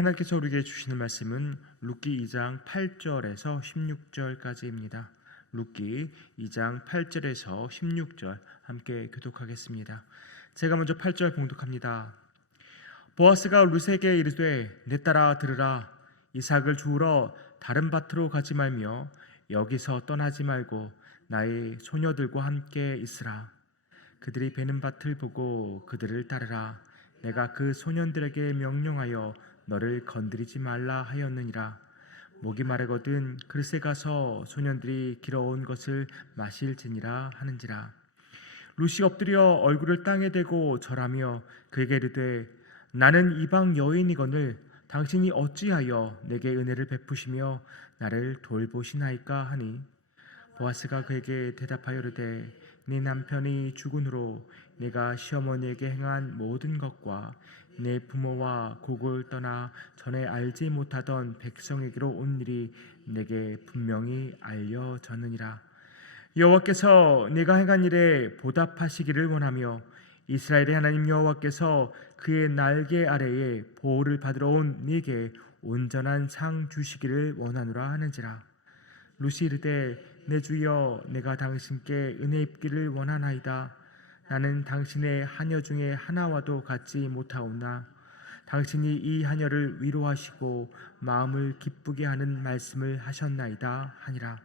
하나님께서 우리에게 주시는 말씀은 룻기 2장 8절에서 16절까지입니다. 룻기 2장 8절에서 16절 함께 교독하겠습니다. 제가 먼저 8절 봉독합니다. 보아스가 룻에게 이르되 내 딸아 들으라. 이삭을 주우러 다른 밭으로 가지 말며 여기서 떠나지 말고 나의 소녀들과 함께 있으라. 그들이 베는 밭을 보고 그들을 따르라. 내가 그 소년들에게 명령하여 너를 건드리지 말라 하였느니라. 목이 마르거든 그릇에 가서 소년들이 길어온 것을 마실지니라 하는지라. 룻이 엎드려 얼굴을 땅에 대고 절하며 그에게 이르되 나는 이방 여인이거늘 당신이 어찌하여 내게 은혜를 베푸시며 나를 돌보시나이까 하니 보아스가 그에게 대답하여 이르되 네 남편이 죽은 후로 내가 시어머니에게 행한 모든 것과 내 부모와 곡을 떠나 전에 알지 못하던 백성에게로 온 일이 내게 분명히 알려졌느니라. 여호와께서 내가 행한 일에 보답하시기를 원하며 이스라엘의 하나님 여호와께서 그의 날개 아래에 보호를 받으러 온 네게 온전한 상 주시기를 원하노라 하는지라. 룻이 이르되 내 주여 내가 당신께 은혜 입기를 원하나이다. 나는 당신의 하녀 중에 하나와도 같지 못하오나 당신이 이 하녀를 위로하시고 마음을 기쁘게 하는 말씀을 하셨나이다 하니라.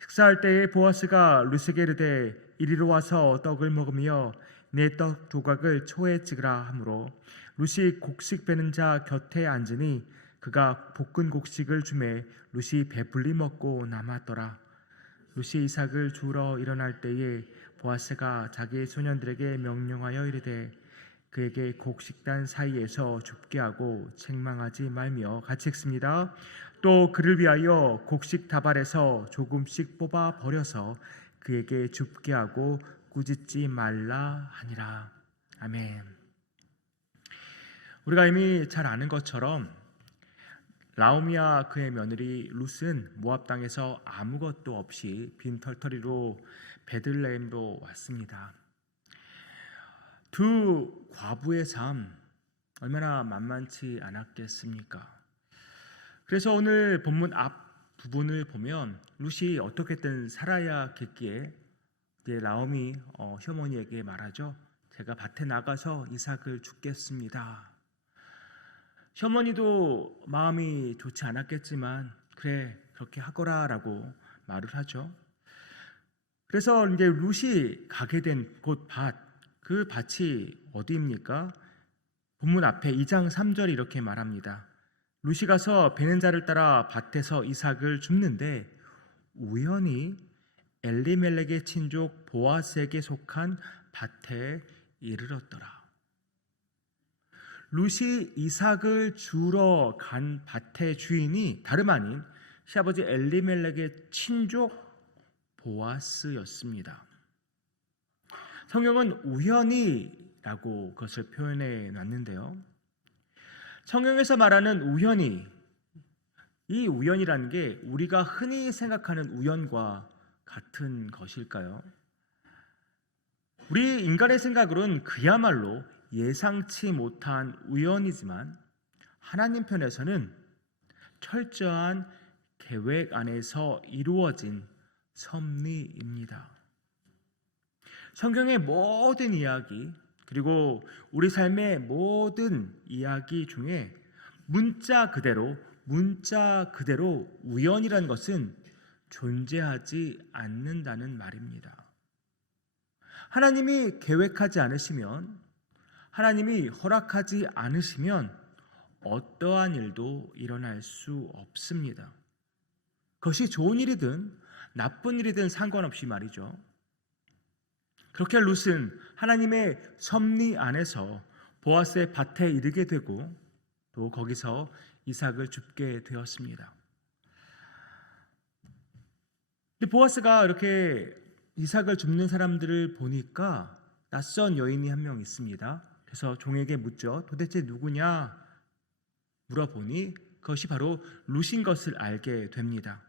식사할 때에 보아스가 룻에게 이르되 이리로 와서 떡을 먹으며 내 떡 조각을 초에 찍으라 하므로 룻이 곡식 베는 자 곁에 앉으니 그가 볶은 곡식을 주매 룻이 배불리 먹고 남았더라. 룻이 이삭을 주우러 일어날 때에 보아스가 자기 소년들에게 명령하여 이르되 그에게 곡식단 사이에서 줍게 하고 책망하지 말며 같이 읽습니다. 또 그를 위하여 곡식 다발에서 조금씩 뽑아 버려서 그에게 줍게 하고 꾸짖지 말라 하니라. 아멘. 우리가 이미 잘 아는 것처럼 나오미와 그의 며느리 룻은 모압 땅에서 아무것도 없이 빈털터리로 베들레헴으로 왔습니다. 두 과부의 삶 얼마나 만만치 않았겠습니까? 그래서 오늘 본문 앞 부분을 보면 룻이 어떻게든 살아야겠기에 나오미 시어머니에게 말하죠. 제가 밭에 나가서 이삭을 줍겠습니다. 시어머니도 마음이 좋지 않았겠지만 그래 그렇게 하거라라고 말을 하죠. 그래서 이제 룻이 가게 된 곳 밭, 그 밭이 어디입니까? 본문 앞에 2장 3절이 이렇게 말합니다. 룻이 가서 베는 자를 따라 밭에서 이삭을 줍는데 우연히 엘리멜렉의 친족 보아스에게 속한 밭에 이르렀더라. 룻이 이삭을 주러 간 밭의 주인이 다름 아닌 시아버지 엘리멜렉의 친족 보아스였습니다. 성경은 우연히라고 그것을 표현해 놨는데요. 성경에서 말하는 우연히, 이 우연이라는 게 우리가 흔히 생각하는 우연과 같은 것일까요? 우리 인간의 생각으로는 그야말로 예상치 못한 우연이지만 하나님 편에서는 철저한 계획 안에서 이루어진 섭리입니다. 성경의 모든 이야기 그리고 우리 삶의 모든 이야기 중에 문자 그대로 우연이라는 것은 존재하지 않는다는 말입니다. 하나님이 계획하지 않으시면, 하나님이 허락하지 않으시면 어떠한 일도 일어날 수 없습니다. 그것이 좋은 일이든 나쁜 일이든 상관없이 말이죠. 그렇게 룻은 하나님의 섭리 안에서 보아스의 밭에 이르게 되고 또 거기서 이삭을 줍게 되었습니다. 보아스가 이렇게 이삭을 줍는 사람들을 보니까 낯선 여인이 한 명 있습니다. 그래서 종에게 묻죠. 도대체 누구냐 물어보니 그것이 바로 룻인 것을 알게 됩니다.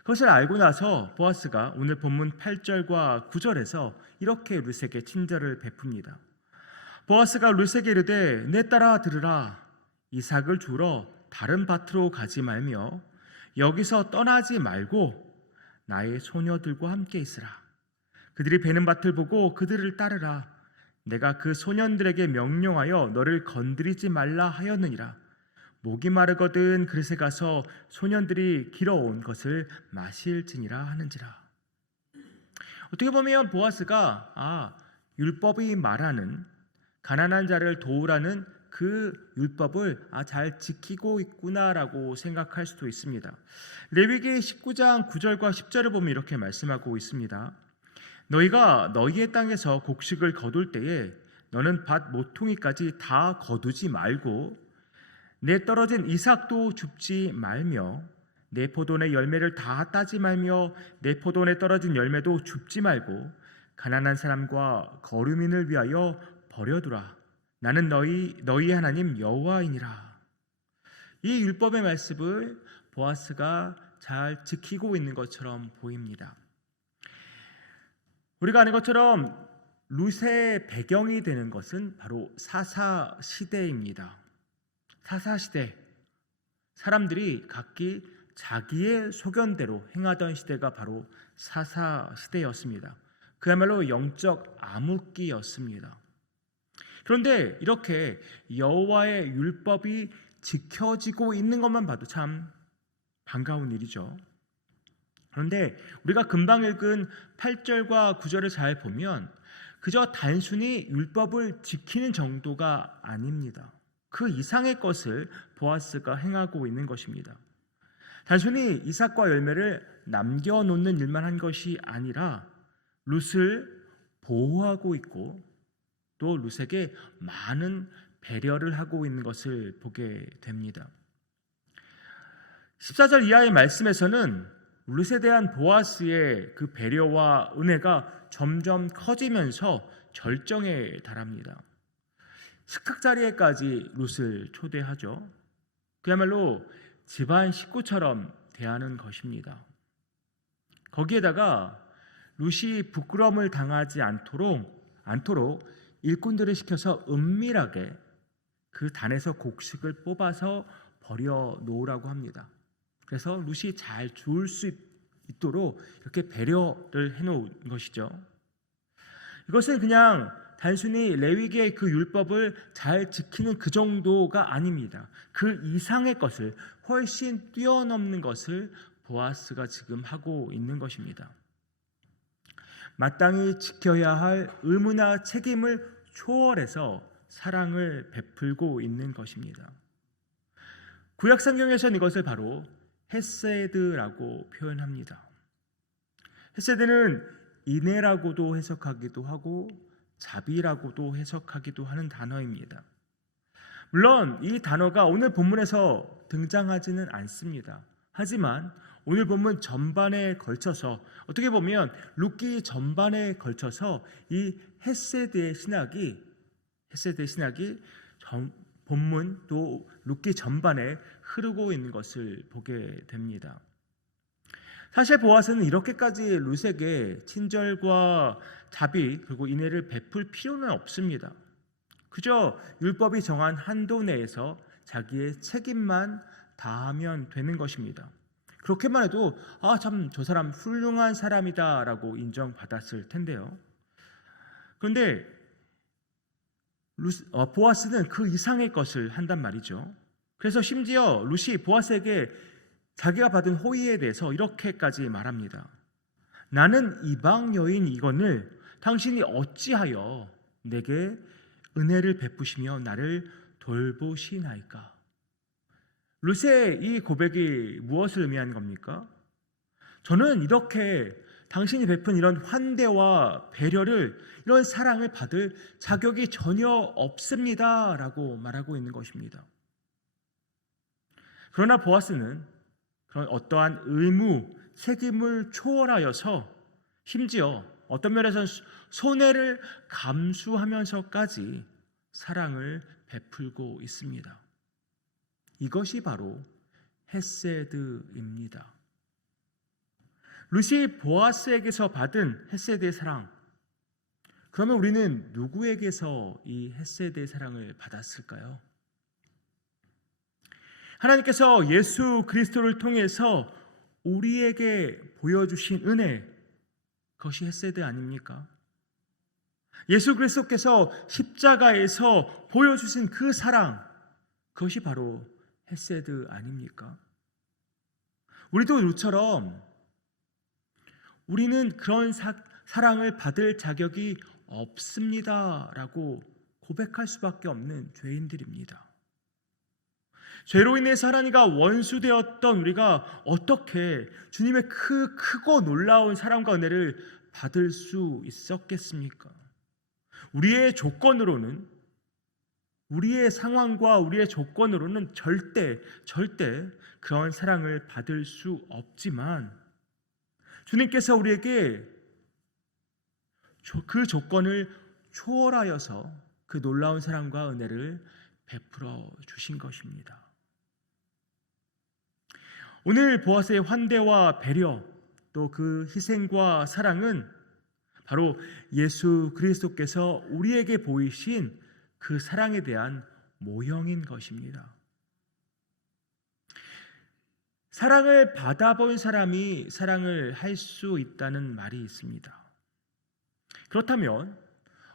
그것을 알고 나서 보아스가 오늘 본문 8절과 9절에서 이렇게 룻에게 친절을 베풉니다. 보아스가 룻에게 이르되 내 딸아 들으라. 이삭을 주러 다른 밭으로 가지 말며 여기서 떠나지 말고 나의 소녀들과 함께 있으라. 그들이 베는 밭을 보고 그들을 따르라. 내가 그 소년들에게 명령하여 너를 건드리지 말라 하였느니라. 목이 마르거든 그릇에 가서 소년들이 길어온 것을 마실지니라 하는지라. 어떻게 보면 보아스가 율법이 말하는 가난한 자를 도우라는 그 율법을 잘 지키고 있구나라고 생각할 수도 있습니다. 레위기 19장 9절과 10절을 보면 이렇게 말씀하고 있습니다. 너희가 너희의 땅에서 곡식을 거둘 때에 너는 밭 모퉁이까지 다 거두지 말고 내 떨어진 이삭도 줍지 말며 내 포도원의 열매를 다 따지 말며 내 포도원에 떨어진 열매도 줍지 말고 가난한 사람과 거류민을 위하여 버려두라. 나는 너희 하나님 여호와이니라. 이 율법의 말씀을 보아스가 잘 지키고 있는 것처럼 보입니다. 우리가 아는 것처럼 룻의 배경이 되는 것은 바로 사사 시대입니다. 사사 시대, 사람들이 각기 자기의 소견대로 행하던 시대가 바로 사사 시대였습니다. 그야말로 영적 암흑기였습니다. 그런데 이렇게 여호와의 율법이 지켜지고 있는 것만 봐도 참 반가운 일이죠. 그런데 우리가 금방 읽은 8절과 9절을 잘 보면 그저 단순히 율법을 지키는 정도가 아닙니다. 그 이상의 것을 보아스가 행하고 있는 것입니다. 단순히 이삭과 열매를 남겨놓는 일만 한 것이 아니라 룻을 보호하고 있고 또 룻에게 많은 배려를 하고 있는 것을 보게 됩니다. 14절 이하의 말씀에서는 룻에 대한 보아스의 그 배려와 은혜가 점점 커지면서 절정에 달합니다. 식탁 자리에까지 룻을 초대하죠. 그야말로 집안 식구처럼 대하는 것입니다. 거기에다가 룻이 부끄러움을 당하지 않도록 일꾼들을 시켜서 은밀하게 그 단에서 곡식을 뽑아서 버려 놓으라고 합니다. 그래서 룻이 잘 주울 수 있도록 이렇게 배려를 해놓은 것이죠. 이것은 그냥 단순히 레위기의 그 율법을 잘 지키는 그 정도가 아닙니다. 그 이상의 것을 훨씬 뛰어넘는 것을 보아스가 지금 하고 있는 것입니다. 마땅히 지켜야 할 의무나 책임을 초월해서 사랑을 베풀고 있는 것입니다. 구약 성경에서는 이것을 바로 헤세드라고 표현합니다. 헤세드는 인애라고도 해석하기도 하고 자비라고도 해석하기도 하는 단어입니다. 물론 이 단어가 오늘 본문에서 등장하지는 않습니다. 하지만 오늘 본문 전반에 걸쳐서 어떻게 보면 룻기 전반에 걸쳐서 이 헤세드의 신학이 본문 또 룻기 전반에 흐르고 있는 것을 보게 됩니다. 사실 보아스는 이렇게까지 룻에게 친절과 자비 그리고 인애를 베풀 필요는 없습니다. 그저 율법이 정한 한도 내에서 자기의 책임만 다하면 되는 것입니다. 그렇게만 해도 참 저 사람 훌륭한 사람이다라고 인정받았을 텐데요. 그런데 보아스는 그 이상의 것을 한단 말이죠. 그래서 심지어 룻이 보아스에게 자기가 받은 호의에 대해서 이렇게까지 말합니다. 나는 이방 여인이거늘 당신이 어찌하여 내게 은혜를 베푸시며 나를 돌보시나이까. 룻의 이 고백이 무엇을 의미하는 겁니까? 저는 이렇게 당신이 베푼 이런 환대와 배려를, 이런 사랑을 받을 자격이 전혀 없습니다 라고 말하고 있는 것입니다. 그러나 보아스는 그런 어떠한 의무, 책임을 초월하여서 심지어 어떤 면에서는 손해를 감수하면서까지 사랑을 베풀고 있습니다. 이것이 바로 헤세드입니다. 룻이 보아스에게서 받은 헤세드의 사랑, 그러면 우리는 누구에게서 이 헤세드의 사랑을 받았을까요? 하나님께서 예수 그리스도를 통해서 우리에게 보여주신 은혜, 그것이 헤세드 아닙니까? 예수 그리스도께서 십자가에서 보여주신 그 사랑, 그것이 바로 헤세드 아닙니까? 우리도 루처럼 우리는 그런 사랑을 받을 자격이 없습니다라고 고백할 수밖에 없는 죄인들입니다. 죄로 인해서 하나님과 원수되었던 우리가 어떻게 주님의 크고 놀라운 사랑과 은혜를 받을 수 있었겠습니까? 우리의 조건으로는, 우리의 상황과 우리의 조건으로는 절대 그런 사랑을 받을 수 없지만, 주님께서 우리에게 그 조건을 초월하여서 그 놀라운 사랑과 은혜를 베풀어 주신 것입니다. 오늘 보아스의 환대와 배려, 또 그 희생과 사랑은 바로 예수 그리스도께서 우리에게 보이신 그 사랑에 대한 모형인 것입니다. 사랑을 받아본 사람이 사랑을 할 수 있다는 말이 있습니다. 그렇다면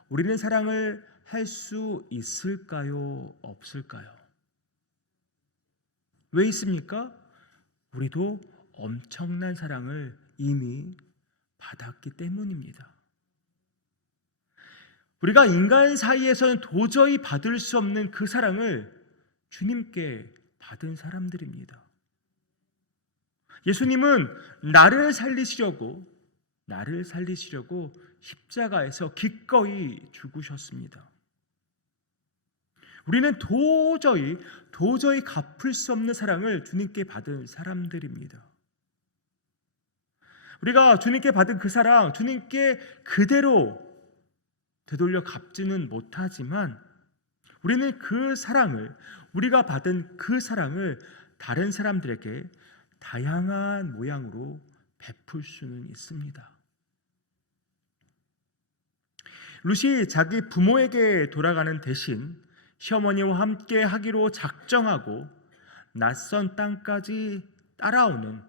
우리는 사랑을 할 수 있을까요? 없을까요? 왜 있습니까? 우리도 엄청난 사랑을 이미 받았기 때문입니다. 우리가 인간 사이에서는 도저히 받을 수 없는 그 사랑을 주님께 받은 사람들입니다. 예수님은 나를 살리시려고 십자가에서 기꺼이 죽으셨습니다. 우리는 도저히 갚을 수 없는 사랑을 주님께 받은 사람들입니다. 우리가 주님께 받은 그 사랑, 주님께 그대로 되돌려 갚지는 못하지만, 우리는 그 사랑을, 우리가 받은 그 사랑을 다른 사람들에게 다양한 모양으로 베풀 수는 있습니다. 룻이 자기 부모에게 돌아가는 대신 시어머니와 함께 하기로 작정하고 낯선 땅까지 따라오는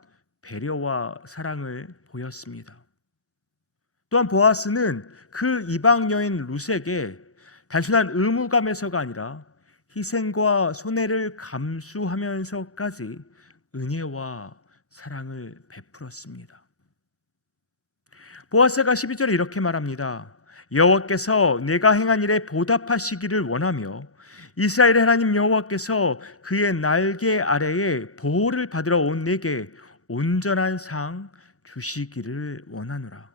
배려와 사랑을 보였습니다. 또한 보아스는 그 이방 여인 룻에게 단순한 의무감에서가 아니라 희생과 손해를 감수하면서까지 은혜와 사랑을 베풀었습니다. 보아스가 12절에 이렇게 말합니다. 여호와께서 내가 행한 일에 보답하시기를 원하며 이스라엘의 하나님 여호와께서 그의 날개 아래에 보호를 받으러 온 내게 온전한 상 주시기를 원하노라.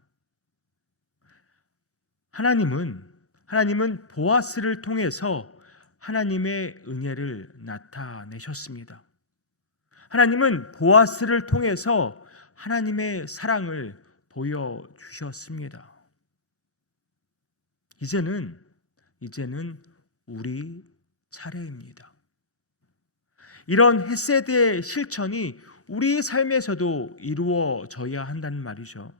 하나님은 보아스를 통해서 하나님의 은혜를 나타내셨습니다. 하나님은 보아스를 통해서 하나님의 사랑을 보여주셨습니다. 이제는 우리 차례입니다. 이런 헤세드의 실천이 우리 삶에서도 이루어져야 한다는 말이죠.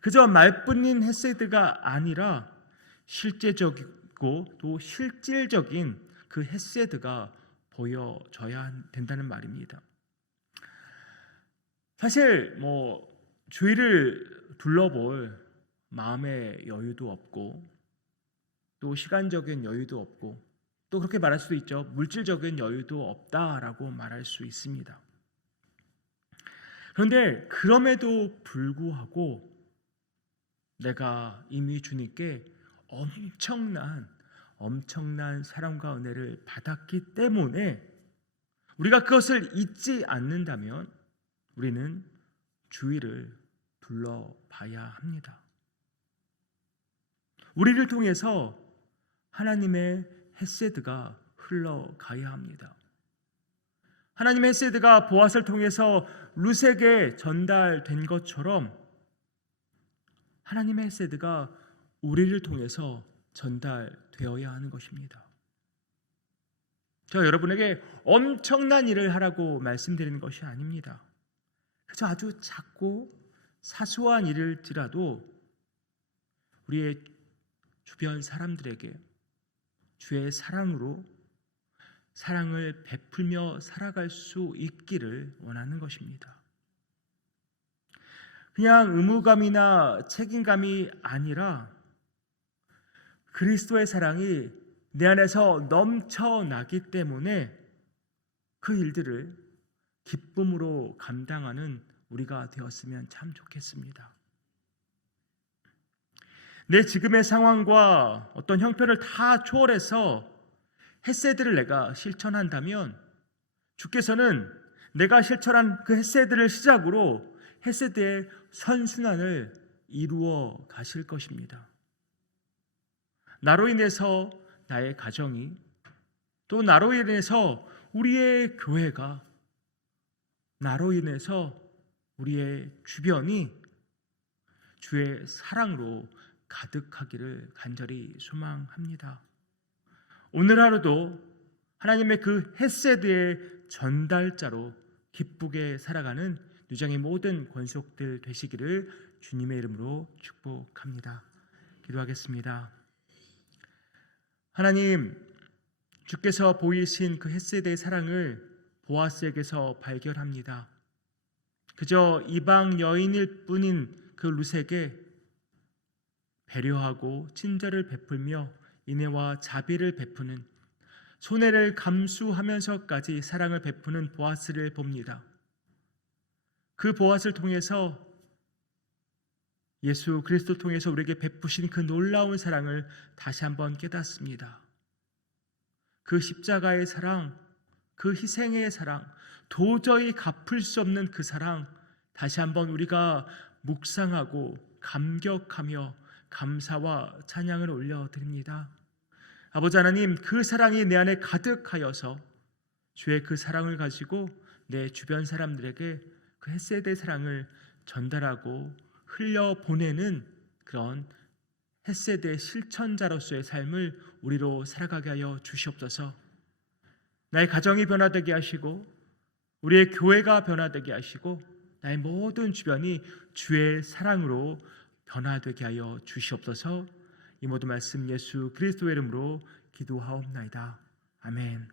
그저 말뿐인 헤세드가 아니라 실제적이고 또 실질적인 그 헤세드가 보여져야 된다는 말입니다. 사실 주위를 둘러볼 마음의 여유도 없고 또 시간적인 여유도 없고 또 그렇게 말할 수도 있죠. 물질적인 여유도 없다라고 말할 수 있습니다. 그런데 그럼에도 불구하고 내가 이미 주님께 엄청난 사랑과 은혜를 받았기 때문에 우리가 그것을 잊지 않는다면 우리는 주위를 둘러봐야 합니다. 우리를 통해서 하나님의 헤세드가 흘러가야 합니다. 하나님의 헤세드가 보아스를 통해서 룻에게 전달된 것처럼 하나님의 헤세드가 우리를 통해서 전달되어야 하는 것입니다. 제가 여러분에게 엄청난 일을 하라고 말씀드리는 것이 아닙니다. 그저 아주 작고 사소한 일일지라도 우리의 주변 사람들에게 주의 사랑으로 사랑을 베풀며 살아갈 수 있기를 원하는 것입니다. 그냥 의무감이나 책임감이 아니라 그리스도의 사랑이 내 안에서 넘쳐나기 때문에 그 일들을 기쁨으로 감당하는 우리가 되었으면 참 좋겠습니다. 내 지금의 상황과 어떤 형편을 다 초월해서 헤세드를 내가 실천한다면 주께서는 내가 실천한 그 헤세드를 시작으로 헤세드의 선순환을 이루어 가실 것입니다. 나로 인해서 나의 가정이, 또 나로 인해서 우리의 교회가, 나로 인해서 우리의 주변이 주의 사랑으로 가득하기를 간절히 소망합니다. 오늘 하루도 하나님의 그 헤세드의 전달자로 기쁘게 살아가는 유정의 모든 권속들 되시기를 주님의 이름으로 축복합니다. 기도하겠습니다. 하나님, 주께서 보이신 그 헤세드의 사랑을 보아스에게서 발견합니다. 그저 이방 여인일 뿐인 그 룻에게 배려하고 친절을 베풀며 인애와 자비를 베푸는, 손해를 감수하면서까지 사랑을 베푸는 보아스를 봅니다. 그 보아스를 통해서 예수 그리스도를 통해서 우리에게 베푸신 그 놀라운 사랑을 다시 한번 깨닫습니다. 그 십자가의 사랑, 그 희생의 사랑, 도저히 갚을 수 없는 그 사랑, 다시 한번 우리가 묵상하고 감격하며 감사와 찬양을 올려드립니다. 아버지 하나님, 그 사랑이 내 안에 가득하여서 주의 그 사랑을 가지고 내 주변 사람들에게 그 헤세드의 사랑을 전달하고 흘려보내는 그런 헤세드의 실천자로서의 삶을 우리로 살아가게 하여 주시옵소서. 나의 가정이 변화되게 하시고 우리의 교회가 변화되게 하시고 나의 모든 주변이 주의 사랑으로 변화되게 하여 주시옵소서. 이 모든 말씀 예수 그리스도의 이름으로 기도하옵나이다. 아멘.